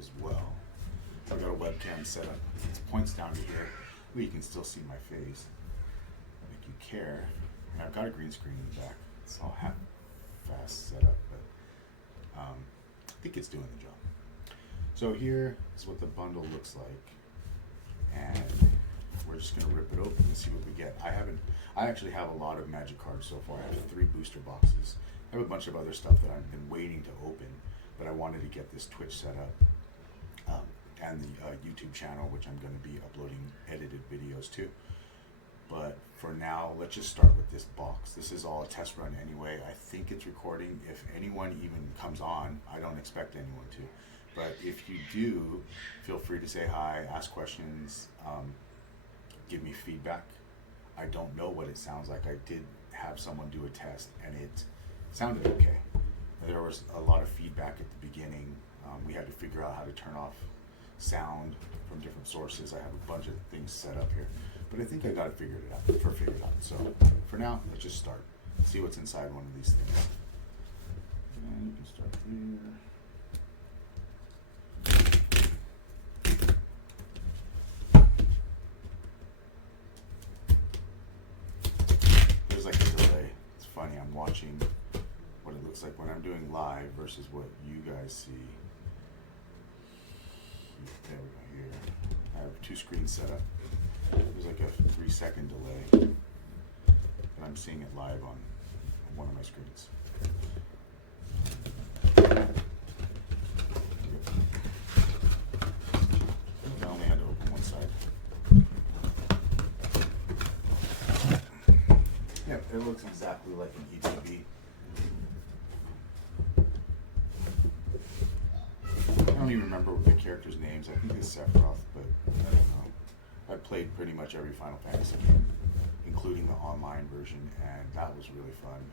as well. I got a webcam set up. It points down to here. Well, you can still see my face if you care. And I've got a green screen in the back. It's all fast set up, but I think it's doing the job. So here is what the bundle looks like, and we're just gonna rip it open and see what we get. I actually have a lot of Magic cards so far. I have 3 booster boxes. I have a bunch of other stuff that I've been waiting to open, but I wanted to get this Twitch set up, and the YouTube channel, which I'm going to be uploading edited videos to. But for now, let's just start with this box. This is all a test run anyway. I think it's recording. If anyone even comes on, I don't expect anyone to. But if you do, feel free to say hi, ask questions, give me feedback. I don't know what it sounds like. I did have someone do a test, and it sounded okay. There was a lot of feedback at the beginning. We had to figure out how to turn off sound from different sources. I have a bunch of things set up here, but I think I got it figured out. So for now, let's just start. See what's inside one of these things. And you can start here. There's like a delay. It's funny, I'm watching what it looks like when I'm doing live versus what you guys see. There we go, here. I have 2 screens set up. There's like a 3-second delay, and I'm seeing it live on one of my screens. I only had to open one side. Yeah, it looks exactly like an ETB. I don't even remember the characters' names. I think it's Sephiroth, but I don't know. I played pretty much every Final Fantasy game, including the online version, and that was really fun.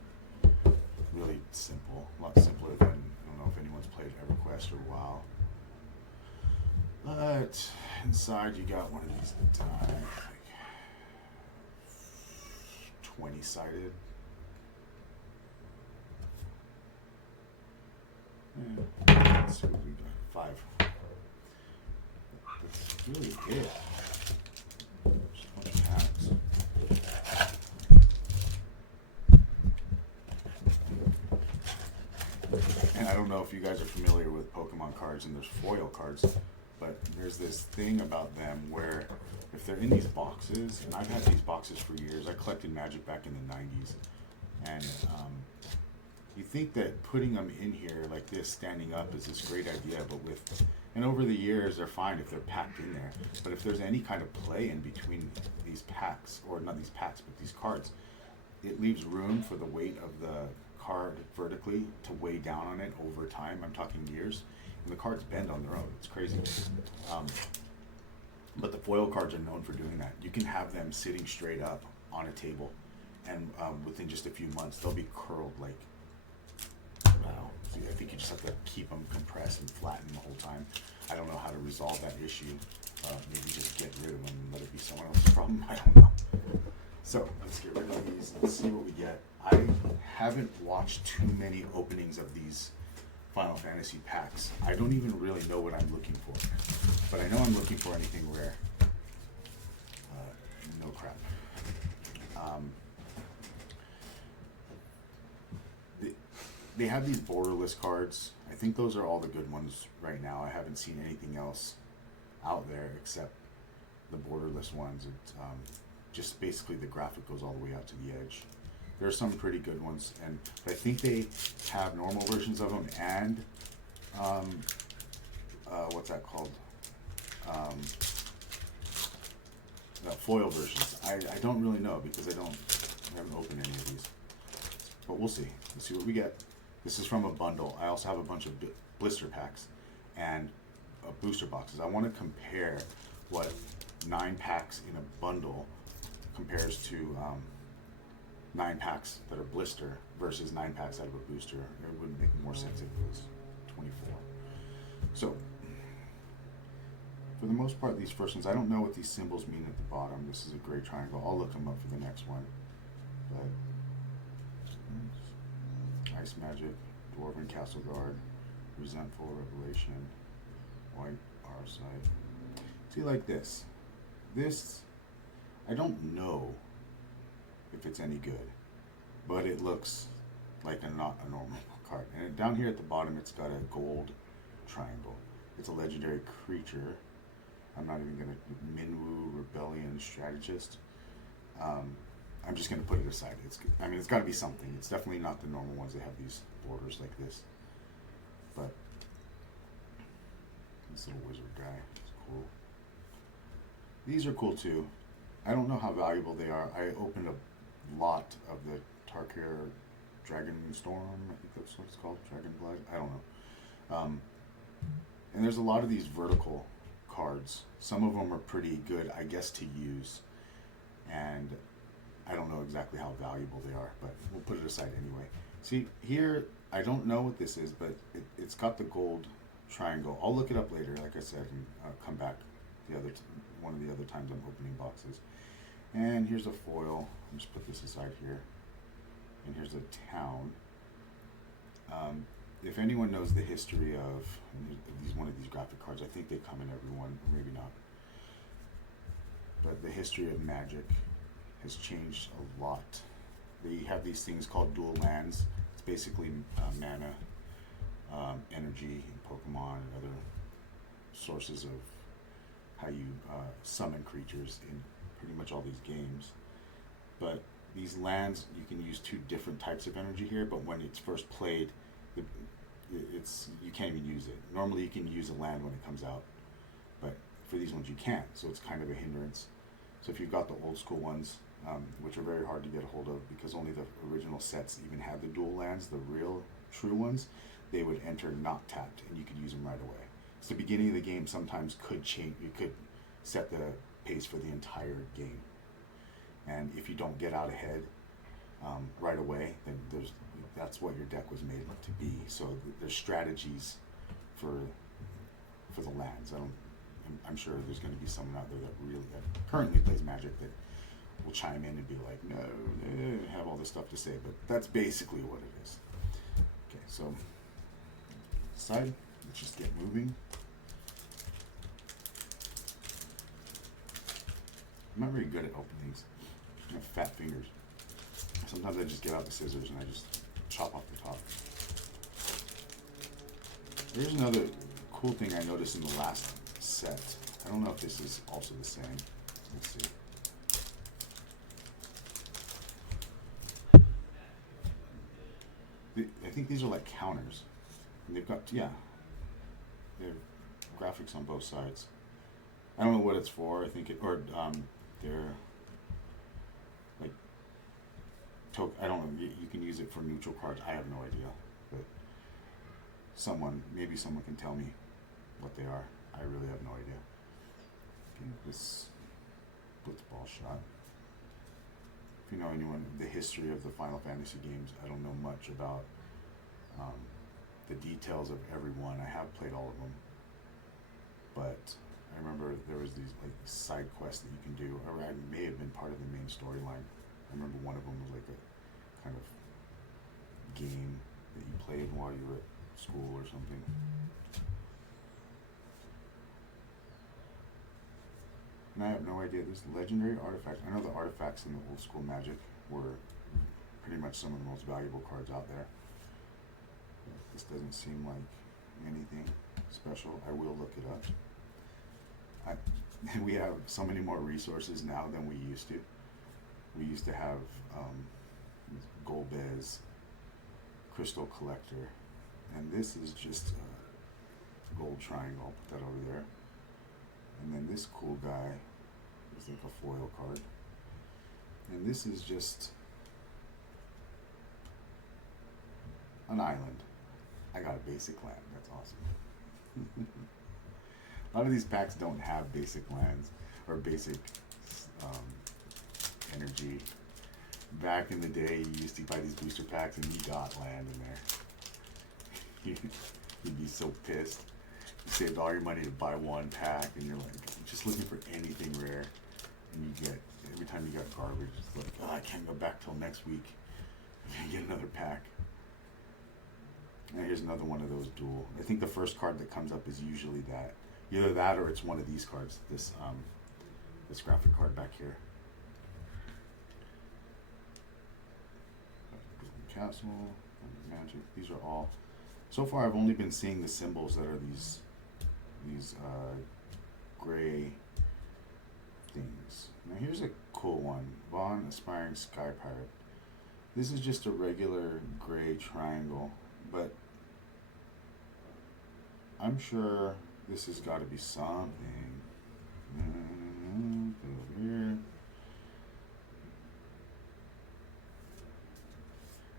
Really simple. A lot simpler than, I don't know if anyone's played EverQuest or WoW. But inside you got one of these like 20-sided. Let's see what we got. 5. That's really it. Just a bunch of packs. And I don't know if you guys are familiar with Pokemon cards, and there's foil cards, but there's this thing about them where if they're in these boxes, and I've had these boxes for years. I collected Magic back in the 90s, and you think that putting them in here like this, standing up, is this great idea, but and over the years, they're fine if they're packed in there. But if there's any kind of play in between these packs, or not these packs, but these cards, it leaves room for the weight of the card vertically to weigh down on it over time. I'm talking years. And the cards bend on their own. It's crazy. But the foil cards are known for doing that. You can have them sitting straight up on a table, and within just a few months, they'll be curled like, wow. So I think you just have to keep them compressed and flattened the whole time. I don't know how to resolve that issue. Maybe just get rid of them and let it be someone else's problem. I don't know. So let's get rid of these and see what we get. I haven't watched too many openings of these Final Fantasy packs. I don't even really know what I'm looking for, but I know I'm looking for anything rare. No crap. They have these borderless cards. I think those are all the good ones right now. I haven't seen anything else out there except the borderless ones. It's just basically the graphic goes all the way out to the edge. There are some pretty good ones, but I think they have normal versions of them and what's that called? Foil versions. I don't really know because I haven't opened any of these, but we'll see. Let's see what we get. This is from a bundle. I also have a bunch of blister packs and booster boxes. I want to compare what 9 packs in a bundle compares to 9 packs that are blister versus 9 packs out of a booster. It would make more sense if it was 24. So, for the most part, these first ones, I don't know what these symbols mean at the bottom. This is a great triangle. I'll look them up for the next one. But Ice Magic, Dwarven Castle Guard, Resentful Revelation, white our side. See, like this. This, I don't know if it's any good, but it looks like not a normal card. And down here at the bottom, it's got a gold triangle. It's a legendary creature. I'm not even gonna Minwu Rebellion Strategist. I'm just gonna put it aside. I mean, it's got to be something. It's definitely not the normal ones that have these borders like this. But this little wizard guy is cool. These are cool too. I don't know how valuable they are. I opened a lot of the Tarkir Dragon Storm. I think that's what it's called. Dragon Blood. I don't know. And there's a lot of these vertical cards. Some of them are pretty good, I guess, to use. And I don't know exactly how valuable they are, but we'll put it aside anyway. See, here, I don't know what this is, but it's got the gold triangle. I'll look it up later, like I said, and come back one of the other times I'm opening boxes. And here's a foil. I'll just put this aside here. And here's a town. If anyone knows the history of one of these graphic cards, I think they come in every one, or maybe not. But the history of Magic has changed a lot. They have these things called dual lands. It's basically mana, energy, and Pokemon, and other sources of how you summon creatures in pretty much all these games. But these lands, you can use two different types of energy here, but when it's first played, you can't even use it. Normally you can use a land when it comes out, but for these ones you can't, so it's kind of a hindrance. So if you've got the old school ones, which are very hard to get a hold of because only the original sets even had the dual lands, the real true ones, they would enter not tapped and you could use them right away. So the beginning of the game sometimes could change, you could set the pace for the entire game. And if you don't get out ahead right away, then that's what your deck was made to be. So there's strategies for the lands. I'm sure there's going to be someone out there that currently plays Magic that will chime in and be like, no, they have all this stuff to say, but that's basically what it is. Okay, so side, let's just get moving. I'm not very good at openings. I have fat fingers. Sometimes I just get out the scissors and I just chop off the top. There's another cool thing I noticed in the last set. I don't know if this is also the same. Let's see. I think these are like counters. And they've got, yeah, they have graphics on both sides. I don't know what it's for. I think they're like, I don't know, you can use it for neutral cards. I have no idea, but maybe someone can tell me what they are. I really have no idea. Okay, this blitzball shot. If you know the history of the Final Fantasy games, I don't know much about the details of every one. I have played all of them, but I remember there was these like side quests that you can do, or I may have been part of the main storyline. I remember one of them was like a kind of game that you played while you were at school or something. And I have no idea. This legendary artifact. I know the artifacts in the old school Magic were pretty much some of the most valuable cards out there. But this doesn't seem like anything special. I will look it up. We have so many more resources now than we used to. We used to have Golbez, Crystal Collector, and this is just a gold triangle. I'll put that over there. And then this cool guy is like a foil card. And this is just an island. I got a basic land. That's awesome. A lot of these packs don't have basic lands or basic energy. Back in the day, you used to buy these booster packs and you got land in there. You'd be so pissed. You saved all your money to buy one pack and you're like just looking for anything rare, and you get, every time you got garbage, it's like, oh, I can't go back till next week and get another pack. And here's another one of those dual. I think the first card that comes up is usually that. Either that or it's one of these cards. This graphic card back here. Castle, Magic. These are all. So far, I've only been seeing the symbols that are these gray things. Now here's a cool one. Vaughn, Aspiring Sky Pirate. This is just a regular gray triangle, but I'm sure this has got to be something. Over here.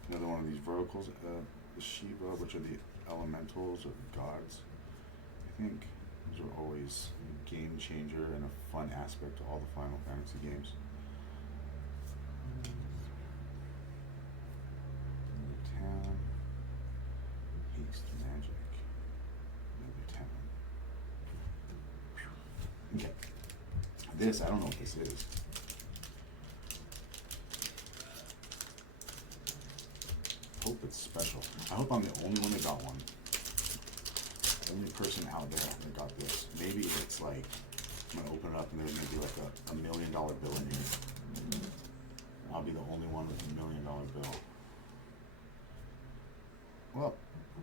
Another one of these verticals, the Shiva, which are the elementals or gods. I think those are always a game changer and a fun aspect to all the Final Fantasy games. Town, Haste Magic, another town. Okay, this, I don't know what this is. Hope it's special. I hope I'm the only one that got one. Only person out there that got this. Maybe it's like, I'm gonna open it up and there's gonna be like a $1 million bill in here. I'll be the only one with $1 million bill. Well,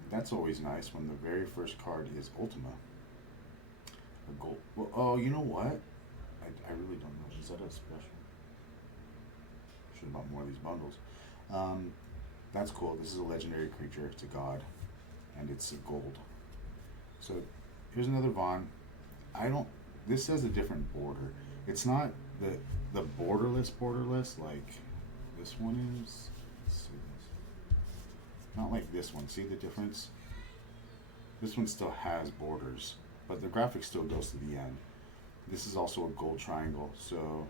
that's always nice when the very first card is Ultima. A gold. Well, oh, you know what? I really don't know. Is that a special? Should have bought more of these bundles. That's cool. This is a legendary creature. It's a god, and it's a gold. So here's another Vaughn. This says a different border. It's not the borderless like this one is. Let's see this. Not like this one. See the difference? This one still has borders, but the graphic still goes to the end. This is also a gold triangle. So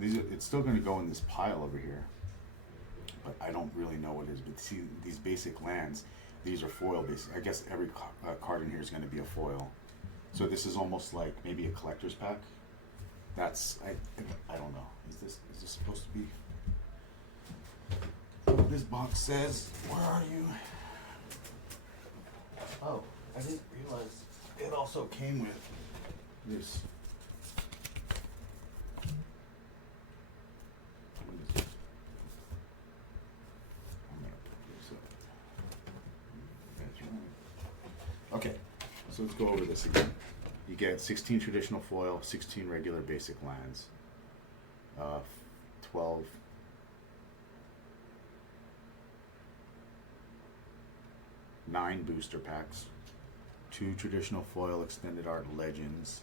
it's still going to go in this pile over here. But I don't really know what it is. But see, these basic lands, these are foil based. I guess every card in here is going to be a foil. So this is almost like maybe a collector's pack. That's I don't know. Is this supposed to be what this box says? Where are you? Oh, I didn't realize it also came with this. Okay, so let's go over this again. You get 16 traditional foil, 16 regular basic lands, 12 9 booster packs, 2 traditional foil extended art legends,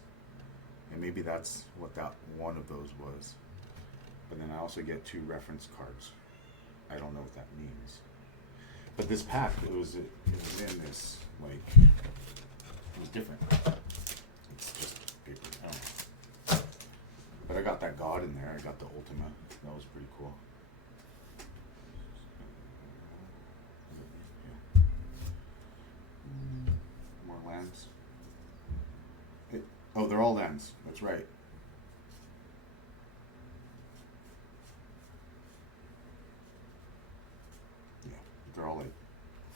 and maybe that's what that one of those was. But then I also get 2 reference cards. I don't know what that means. But this pack, it was in this, like, it was different. It's just paper. I don't know. But I got that god in there. I got the Ultima. That was pretty cool. Yeah. More lands. Oh, they're all lands. That's right. Yeah, they're all like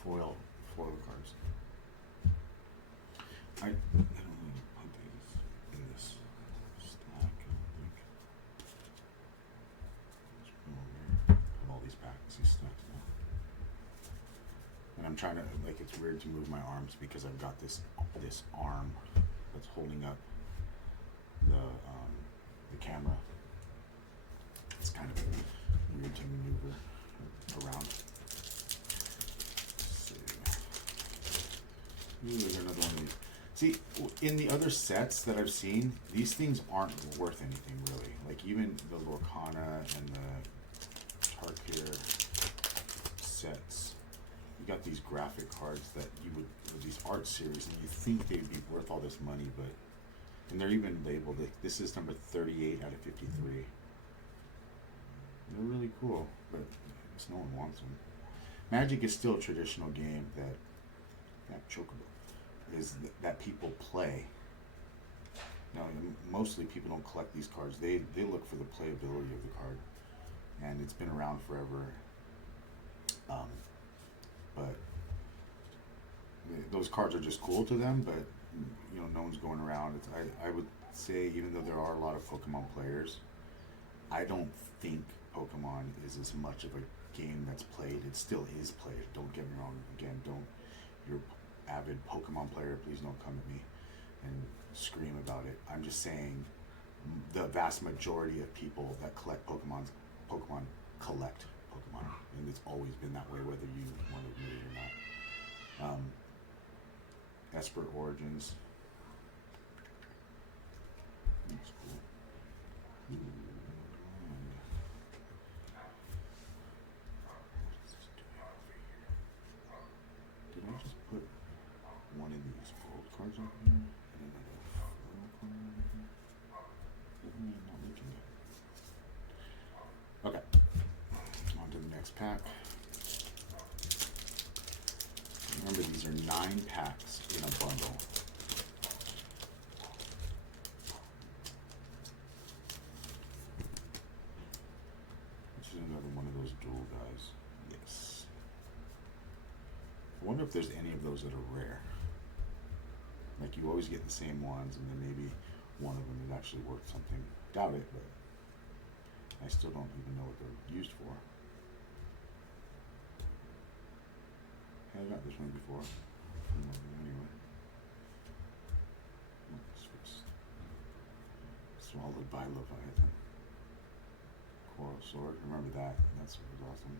foil cards. I don't really put these in this stack. I think. Have all these packs, these stacks now. And I'm trying to, like, it's weird to move my arms because I've got this arm that's holding up the camera. It's kind of weird to maneuver around. Ooh, there's another one of these. See, in the other sets that I've seen, these things aren't worth anything really. Like even the Lorcana and the Tarkir sets, you got these graphic cards that you would, these art series, and you think they'd be worth all this money, but, and they're even labeled, this is number 38 out of 53. They're really cool, but I guess no one wants them. Magic is still a traditional game that chocobo is that people play. Now, mostly people don't collect these cards. They look for the playability of the card, and it's been around forever. But those cards are just cool to them. But no one's going around. I would say, even though there are a lot of Pokemon players, I don't think Pokemon is as much of a game that's played. It still is played. Don't get me wrong. Again, don't. You're avid Pokemon player. Please don't come at me and scream about it. I'm just saying, the vast majority of people that collect Pokemon collect Pokemon, and it's always been that way, whether you want to admit it or not. Esper Origins. That's cool. Ooh, did I just put one of these gold cards over here and another foil card over here? I'm not looking at it. Okay. On to the next pack. Remember, these are 9 packs in a bundle. This is another one of those dual guys. Yes. I wonder if there's any of those that are rare. Like, you always get the same ones, and then maybe one of them is actually worth something. Doubt it, but I still don't even know what they're used for. I got this one before. Anyway. Swallowed by Leviathan. Coral Sword. Remember that. That's what was awesome.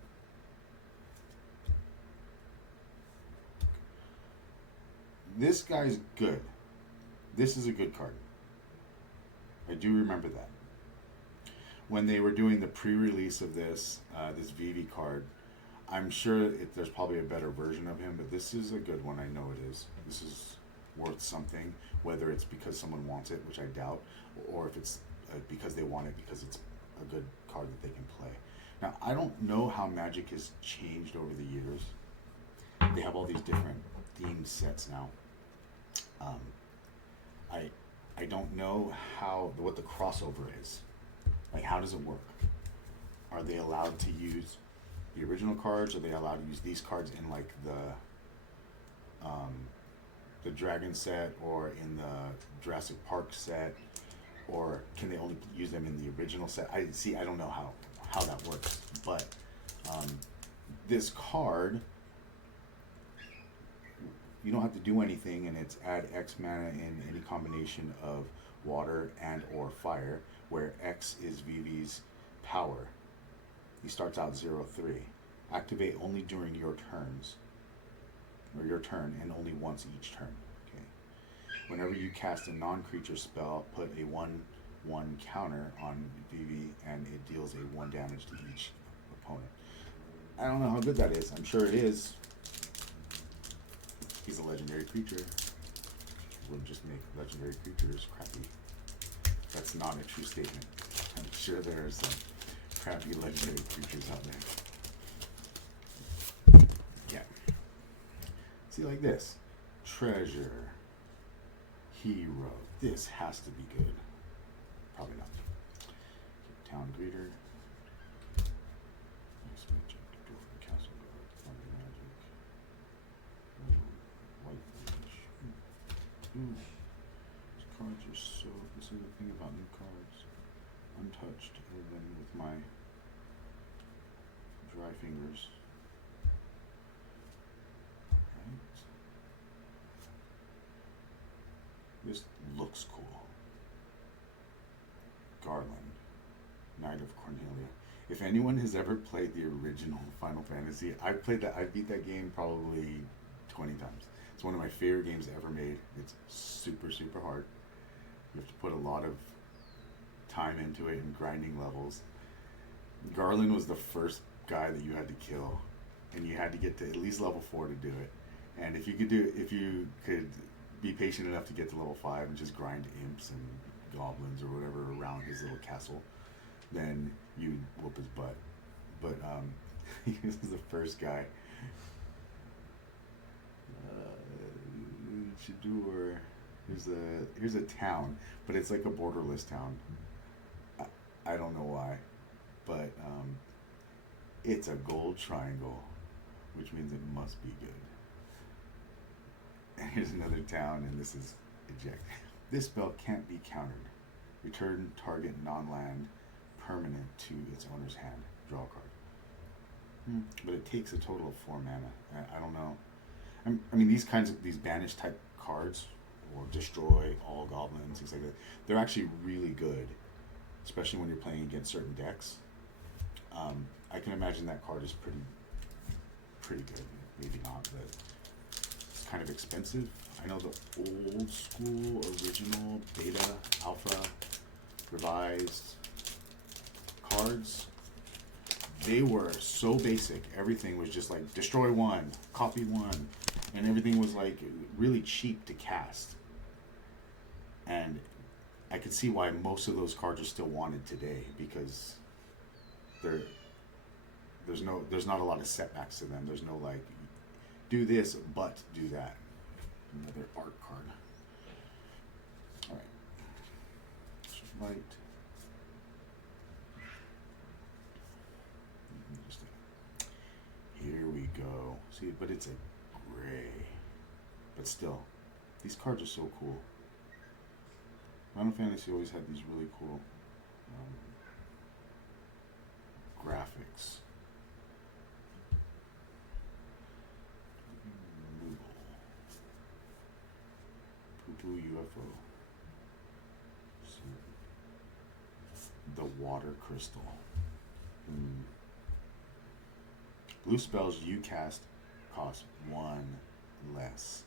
This guy's good. This is a good card. I do remember that. When they were doing the pre-release of this VV card, I'm sure there's probably a better version of him, but this is a good one. I know it is. This is worth something, whether it's because someone wants it, which I doubt, or if it's because they want it because it's a good card that they can play. Now, I don't know how Magic has changed over the years. They have all these different themed sets now. I don't know what the crossover is. Like, how does it work? Are they allowed to use the original cards? Are they allowed to use these cards in like the Dragon set or in the Jurassic Park set, or can they only use them in the original set? I don't know how that works, but this card, you don't have to do anything, and it's add X mana in any combination of water and or fire, where X is VV's power. He starts out 0/3. Activate only during your turns, or your turn, and only once each turn. Okay. Whenever you cast a non-creature spell, put a 1/1 counter on VV, and it deals a 1 damage to each opponent. I don't know how good that is. I'm sure it is. He's a legendary creature. Wouldn't just make legendary creatures crappy. That's not a true statement. I'm sure there are some crappy legendary creatures out there. Yeah. See, like this. Treasure. Hero. This has to be good. Probably not. Town Greeter. Nice Magic. Dwarven Castle Guard. Thunder Magic. White Mage. Ooh. These cards are so... This is the thing about new cards. Untouched, other than with my dry fingers. Right. This looks cool. Garland, Knight of Cornelia. If anyone has ever played the original Final Fantasy, I beat that game probably 20 times. It's one of my favorite games ever made. It's super, super hard. You have to put a lot of time into it and grinding levels. Garland was the first guy that you had to kill, and you had to get to at least level 4 to do it. And if you could be patient enough to get to level 5 and just grind imps and goblins or whatever around his little castle, then you'd whoop his butt. But he was the first guy. Shadur. Here's a town, but it's like a borderless town. I don't know why, but it's a gold triangle, which means it must be good. And here's another town, and this is Eject. This spell can't be countered. Return target non-land permanent to its owner's hand. Draw a card. But it takes a total of 4 mana. I don't know. I mean, these banish type cards, or destroy all goblins, things like that, they're actually really good, especially when you're playing against certain decks. I can imagine that card is pretty good. Maybe not, but it's kind of expensive. I know the old school, original, beta, alpha, revised cards, they were so basic. Everything was just like destroy 1, copy 1, and everything was like really cheap to cast. And I could see why most of those cards are still wanted today, because there's not a lot of setbacks to them. There's no like do this but do that. Another art card. All right. Light. Here we go. See, but it's a gray. But still, these cards are so cool. Final Fantasy always had these really cool graphics. Poo-poo UFO. The water crystal. Blue spells you cast cost 1 less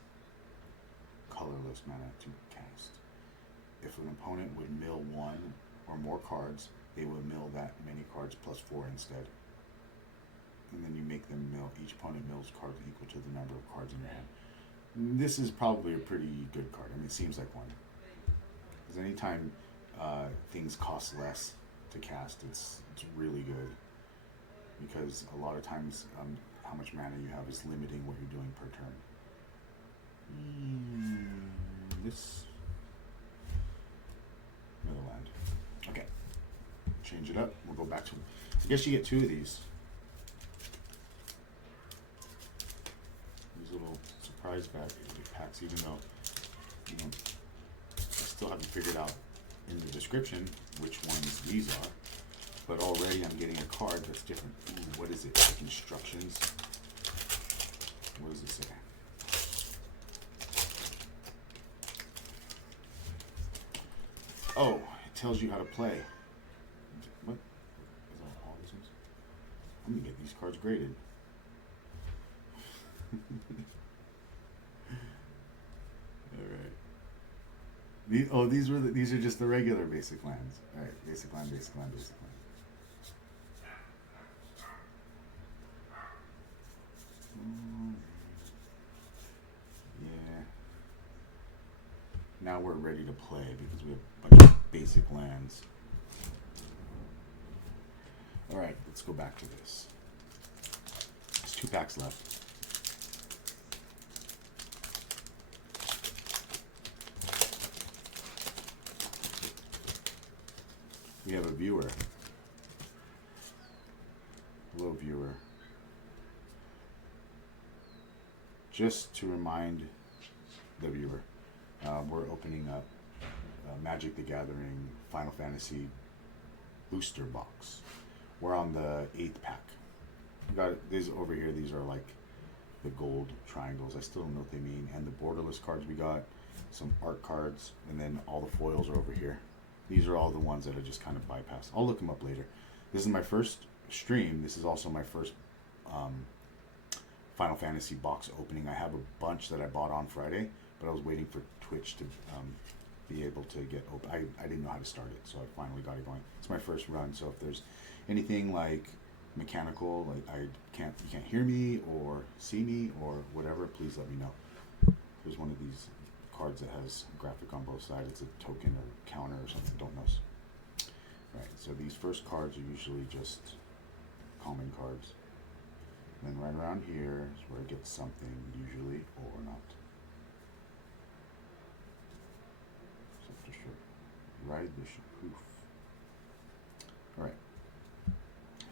colorless mana to cast. If an opponent would mill 1 or more cards, they would mill that many cards plus 4 instead. And then you make them mill. Each opponent mills cards equal to the number of cards in your hand. This is probably a pretty good card. I mean, it seems like one. Because anytime things cost less to cast, it's really good. Because a lot of times how much mana you have is limiting what you're doing per turn. This another land. Okay. Change it up. We'll go back to, I guess you get 2 of these. These little surprise packs, even though I still haven't figured out in the description which ones these are. But already I'm getting a card that's different. Ooh, what is it? Like instructions? What does it say? Oh, it tells you how to play. What? Is that all these ones? I'm gonna get these cards graded. All right. These are just the regular basic lands. All right, basic land, basic land, basic land. Yeah. Now we're ready to play because we have a bunch of basic lands. Alright, let's go back to this. There's 2 packs left. We have a viewer. Hello, viewer. Just to remind the viewer, we're opening up Magic the Gathering Final Fantasy booster box. We're on the 8th pack. We got these over here. These are like the gold triangles. I still don't know what they mean. And the borderless cards we got, some art cards, and then all the foils are over here. These are all the ones that I just kind of bypassed. I'll look them up later. This is my first stream. This is also my first Final Fantasy box opening. I have a bunch that I bought on Friday, but I was waiting for Twitch to be able to get open. I didn't know how to start it, so I finally got it going. It's my first run, so if there's anything like mechanical, like you can't hear me or see me or whatever, please let me know. There's one of these cards that has a graphic on both sides. It's a token or counter or something. Don't know. Right. So these first cards are usually just common cards. And then right around here is where it gets something, usually, or not. Ride the Shapoof. Alright.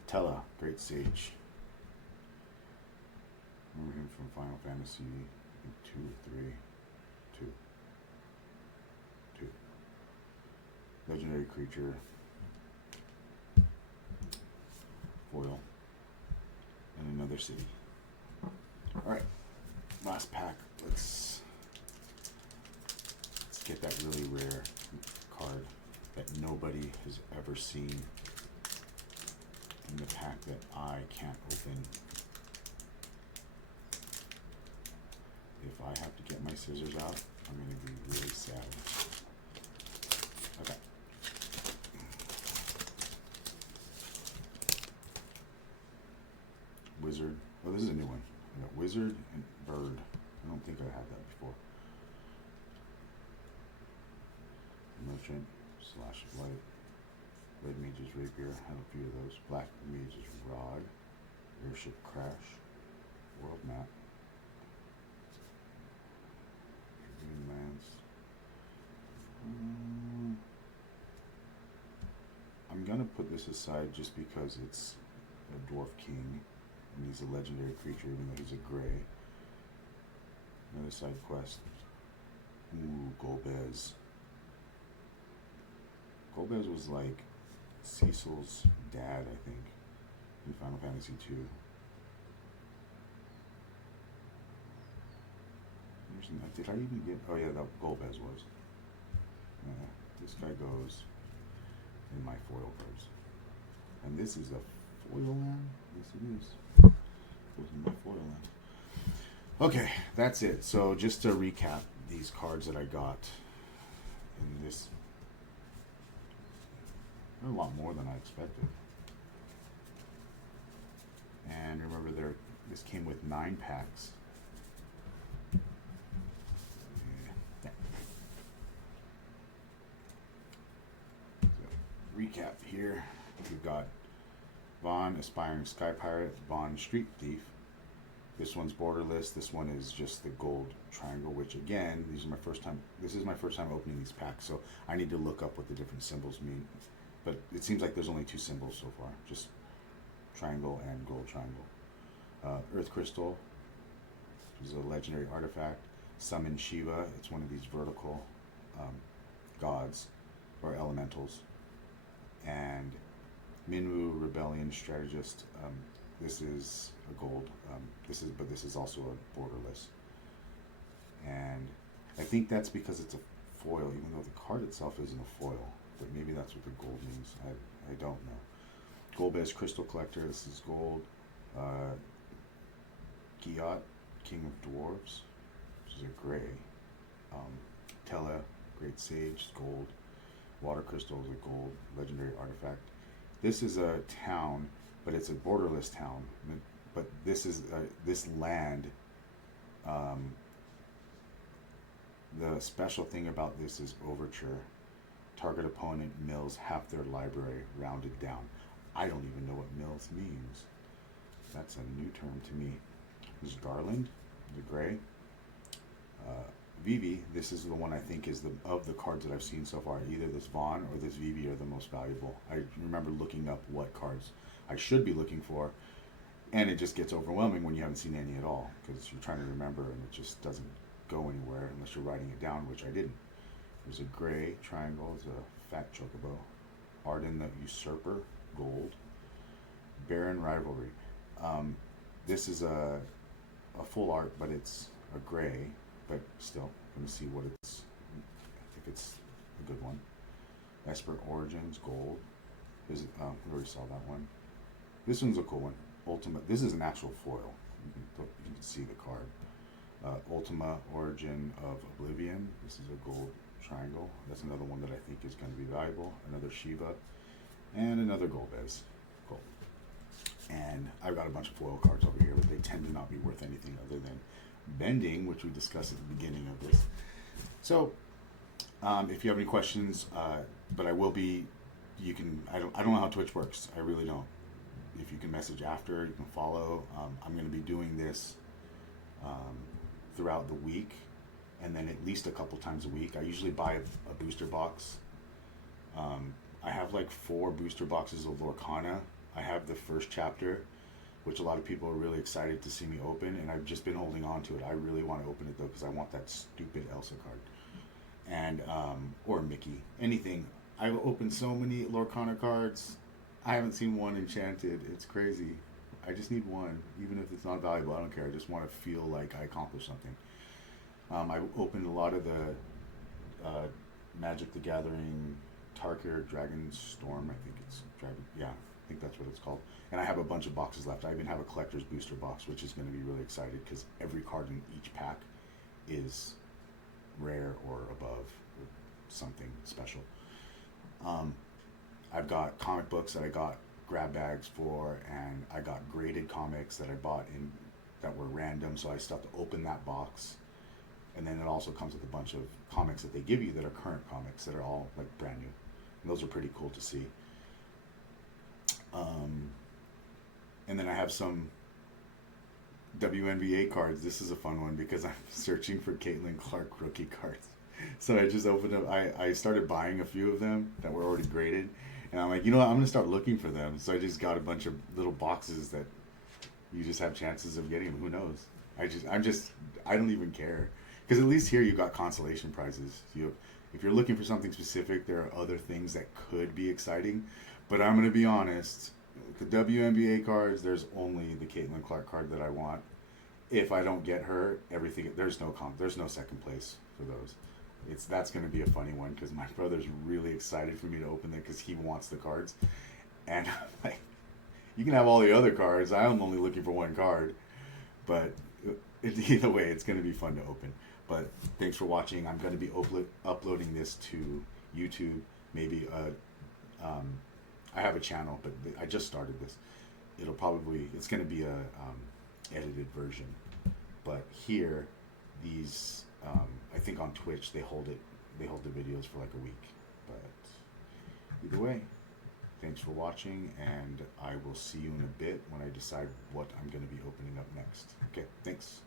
Tella, Great Sage. Remember him from Final Fantasy 2 or 3. 2. legendary creature, foil, and another city. Alright, last pack. Let's get that really rare card that nobody has ever seen in the pack that I can't open. If I have to get my scissors out, I'm going to be really sad. Okay. Wizard. Oh, this is a new one. I got Wizard and Bird. I don't think I had that before. Merchant / Light. Red Mage's Rapier. I have a few of those. Black Mage's Rod. Airship Crash. World Map. Green Lance. I'm gonna put this aside just because it's a Dwarf King and he's a legendary creature even though he's a gray. Another side quest. Ooh, Golbez. Golbez was like Cecil's dad, I think, in Final Fantasy II. Did I even get... Oh yeah, that Golbez was. Yeah, this guy goes in my foil cards. And this is a foil land? Yes it is. Goes in my foil land. Okay, that's it. So just to recap these cards that I got in this... They're a lot more than I expected. And remember, this came with 9 packs. Yeah. So, recap here. We've got Vaughn, Aspiring Sky Pirate, Vaughn, Street Thief. This one's borderless. This one is just the gold triangle, which again, this is my first time opening these packs, so I need to look up what the different symbols mean. But it seems like there's only 2 symbols so far, just triangle and gold triangle. Earth Crystal, which is a legendary artifact. Summon Shiva, it's one of these vertical gods or elementals. And Minwu, Rebellion Strategist. This is a gold. But this is also a borderless. And I think that's because it's a foil, even though the card itself isn't a foil. But maybe that's what the gold means. I don't know. Golbez Crystal Collector. This is gold. Giot, King of Dwarves, which is a gray. Tella, Great Sage, gold. Water Crystal is a gold legendary artifact. This is a town, but it's a borderless town. But this is this land. The special thing about this is Overture. Target opponent mills half their library rounded down. I don't even know what mills means. That's a new term to me. This is Garland, the gray. Vivi, this is the one I think is of the cards that I've seen so far. Either this Vaughn or this Vivi are the most valuable. I remember looking up what cards I should be looking for, and it just gets overwhelming when you haven't seen any at all, because you're trying to remember and it just doesn't go anywhere unless you're writing it down, which I didn't. There's a gray triangle, there's a fat chocobo. Arden the Usurper, gold. Baron Rivalry. This is a full art, but it's a gray, but still, let me see what if it's a good one. Esper Origins, gold. We already saw that one. This one's a cool one. Ultima, this is an actual foil. You can see the card. Ultima Origin of Oblivion. This is a gold triangle. That's another one that I think is going to be valuable. Another Shiva, and another Golbez. Cool. And I've got a bunch of foil cards over here, but they tend to not be worth anything other than bending, which we discussed at the beginning of this. So, if you have any questions, but I will be. I don't know how Twitch works. I really don't. If you can message after, you can follow. I'm going to be doing this throughout the week, and then at least a couple times a week. I usually buy a booster box. I have like 4 booster boxes of Lorcana. I have the first chapter, which a lot of people are really excited to see me open, and I've just been holding on to it. I really want to open it though, because I want that stupid Elsa card, and or Mickey, anything I've opened so many Lorcana cards. I haven't seen one enchanted. It's crazy. I just need one, even if it's not valuable. I don't care. I just want to feel like I accomplished something. I opened a lot of the Magic the Gathering Tarkir Dragon Storm. I think it's Dragon. Yeah, I think that's what it's called. And I have a bunch of boxes left. I even have a collector's booster box, which is going to be really excited because every card in each pack is rare or above or something special. Um, I've got comic books that I got grab bags for, and I got graded comics that I bought in that were random. So I still have to open that box, and then it also comes with a bunch of comics that they give you that are current comics that are all like brand new, and those are pretty cool to see. And then I have some WNBA cards. This is a fun one because I'm searching for Caitlin Clark rookie cards. So I just opened up. I started buying a few of them that were already graded, and I'm like, you know what? I'm gonna start looking for them. So I just got a bunch of little boxes that you just have chances of getting them. Who knows? I don't even care because at least here you got consolation prizes. If you're looking for something specific, there are other things that could be exciting. But I'm gonna be honest. The WNBA cards, there's only the Caitlin Clark card that I want. If I don't get her, everything there's no second place for those. That's going to be a funny one because my brother's really excited for me to open it because he wants the cards, and I'm like, you can have all the other cards. I'm only looking for one card, but either way, it's going to be fun to open. But thanks for watching. I'm going to be uploading this to YouTube. Maybe I have a channel, but I just started this. It's going to be a edited version. But here, these I think on Twitch they hold the videos for like a week. But either way, thanks for watching, and I will see you in a bit when I decide what I'm going to be opening up next. Okay, thanks.